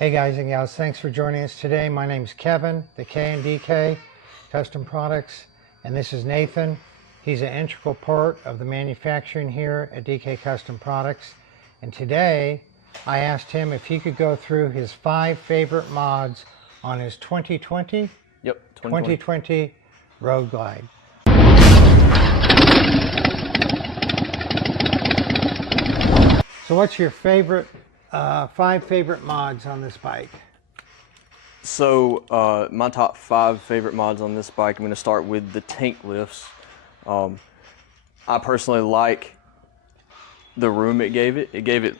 Hey guys and gals, thanks for joining us today. My name's Kevin, the K&DK Custom Products, and this is Nathan. He's an integral part of the manufacturing here at DK Custom Products. And today, I asked him if he could go through his 5 favorite mods on his 2020 Road Glide. So what's your favorite 5 favorite mods on this bike? So my top 5 favorite mods on this bike, I'm going to start with the tank lifts. I personally like the room it gave it.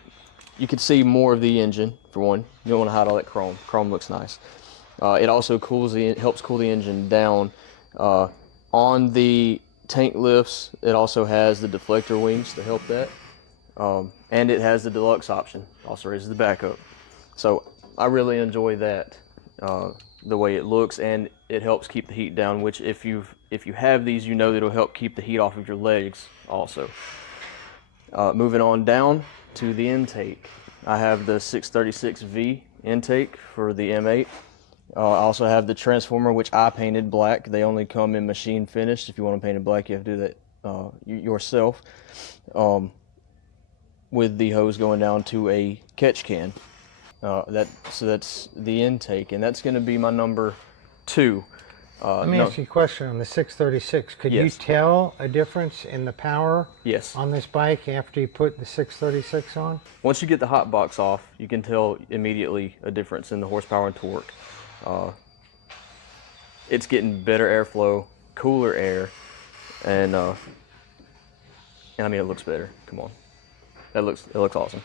You could see more of the engine, for one. You don't want to hide all that chrome. Chrome looks nice. It also helps cool the engine down. On the tank lifts, it also has the deflector wings to help that. And it has the deluxe option, also raises the back up. So I really enjoy that, the way it looks, and it helps keep the heat down, which if you have these, you know that it'll help keep the heat off of your legs also. Moving on down to the intake. I have the 636V intake for the M8. I also have the transformer, which I painted black. They only come in machine finished. If you want them painted black, you have to do that yourself. With the hose going down to a catch can. So that's the intake, and that's going to be my number 2. Let me ask you a question on the 636. Could you tell a difference in the power on this bike after you put the 636 on? Once you get the hot box off, you can tell immediately a difference in the horsepower and torque. It's getting better airflow, cooler air, and I mean, it looks better. Come on. It looks awesome.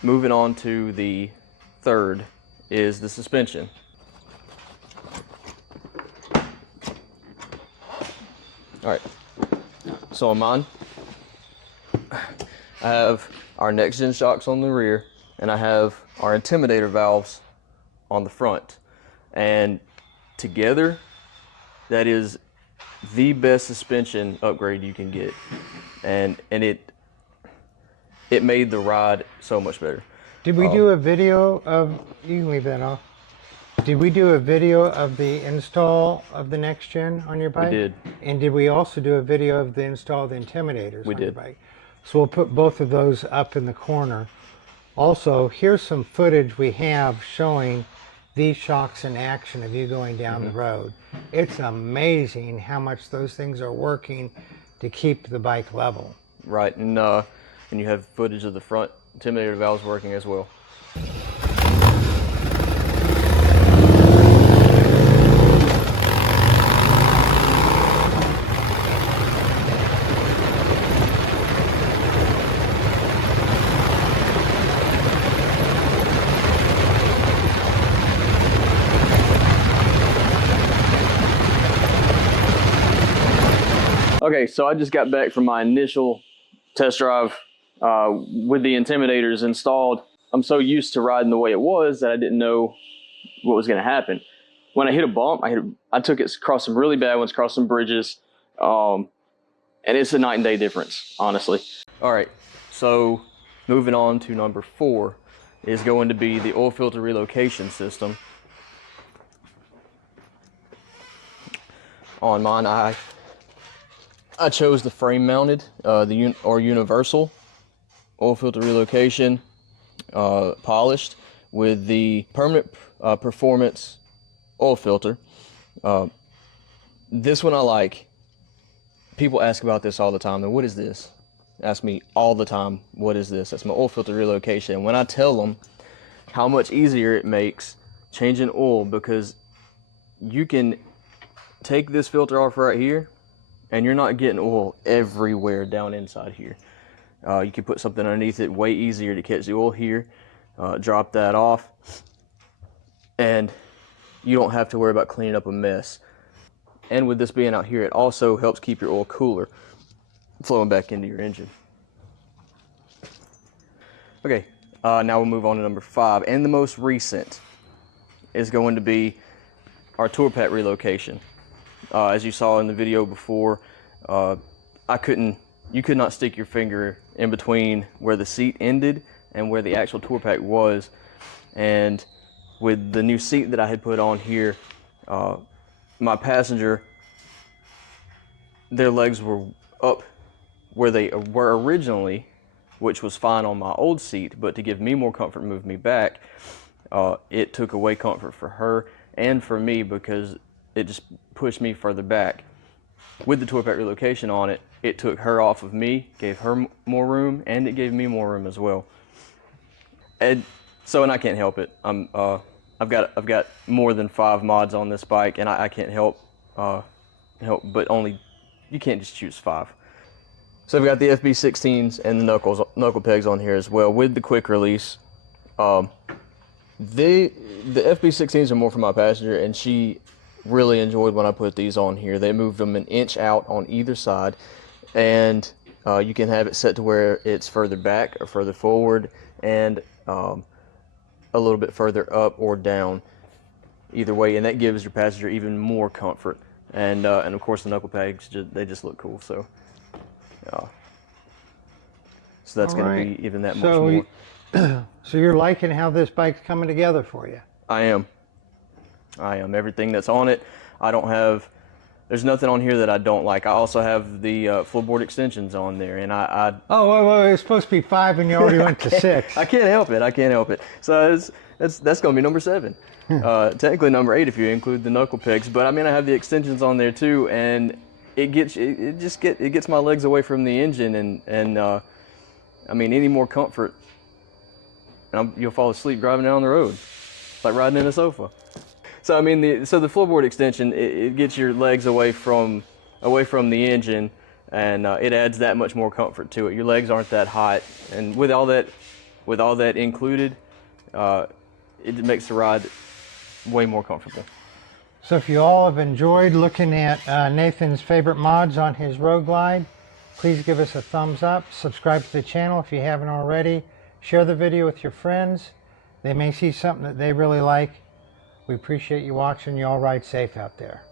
Moving on to the third is the suspension. All right. So on mine, I have our next gen shocks on the rear, and I have our intimidator valves on the front. And together, that is the best suspension upgrade you can get, and it made the ride so much better. Did we do a video of, you can leave that off. Did we do a video of the install of the next gen on your bike? We did. And did we also do a video of the install of the intimidators on your bike? So we'll put both of those up in the corner. Also, here's some footage we have showing these shocks in action of you going down the road. It's amazing how much those things are working to keep the bike level. Right, and you have footage of the front intimidator valves working as well. Okay, so I just got back from my initial test drive with the intimidators installed. I'm so used to riding the way it was that I didn't know what was going to happen. When I hit a bump, I took it across some really bad ones, across some bridges, and it's a night and day difference, honestly. All right, so moving on to number 4 is going to be the oil filter relocation system. On mine, I chose the frame mounted, universal oil filter relocation, polished with the permanent performance oil filter. This one I like. People ask about this all the time. And what is this? Ask me all the time, what is this? That's my oil filter relocation. And when I tell them how much easier it makes changing oil, because you can take this filter off right here, and you're not getting oil everywhere down inside here. You can put something underneath it, way easier to catch the oil here, drop that off, and you don't have to worry about cleaning up a mess. And with this being out here, it also helps keep your oil cooler, flowing back into your engine. Okay, now we'll move on to number 5, and the most recent is going to be our Pet Relocation. As you saw in the video before, you could not stick your finger in between where the seat ended and where the actual tour pack was. And with the new seat that I had put on here, my passenger, their legs were up where they were originally, which was fine on my old seat, but to give me more comfort and move me back, it took away comfort for her and for me because it just pushed me further back. With the tour pack relocation on it, it took her off of me, gave her more room, and it gave me more room as well. And I can't help it. I've got more than 5 mods on this bike, and I can't help but only, you can't just choose 5. So I've got the FB16s and the knuckle pegs on here as well with the quick release. The FB16s are more for my passenger, and she really enjoyed when I put these on here. They moved them an inch out on either side, and you can have it set to where it's further back or further forward, and a little bit further up or down, either way, and that gives your passenger even more comfort. And of course the knuckle pegs, they just look cool. So that's going to be even that much more. So you're liking how this bike's coming together for you? I am. Everything that's on it, there's nothing on here that I don't like. I also have the floorboard extensions on there, and Oh, it's supposed to be 5 and you already went to 6. I can't help it. So that's going to be number 7. Technically number 8 if you include the knuckle pegs, but I mean I have the extensions on there too, and it gets my legs away from the engine, and I mean any more comfort, and you'll fall asleep driving down the road. It's like riding in a sofa. So I mean, the floorboard extension, it gets your legs away from the engine, and it adds that much more comfort to it. Your legs aren't that hot, and with all that included, it makes the ride way more comfortable. So if you all have enjoyed looking at Nathan's favorite mods on his Road Glide, please give us a thumbs up, subscribe to the channel if you haven't already, share the video with your friends. They may see something that they really like. We appreciate you watching. You all ride safe out there.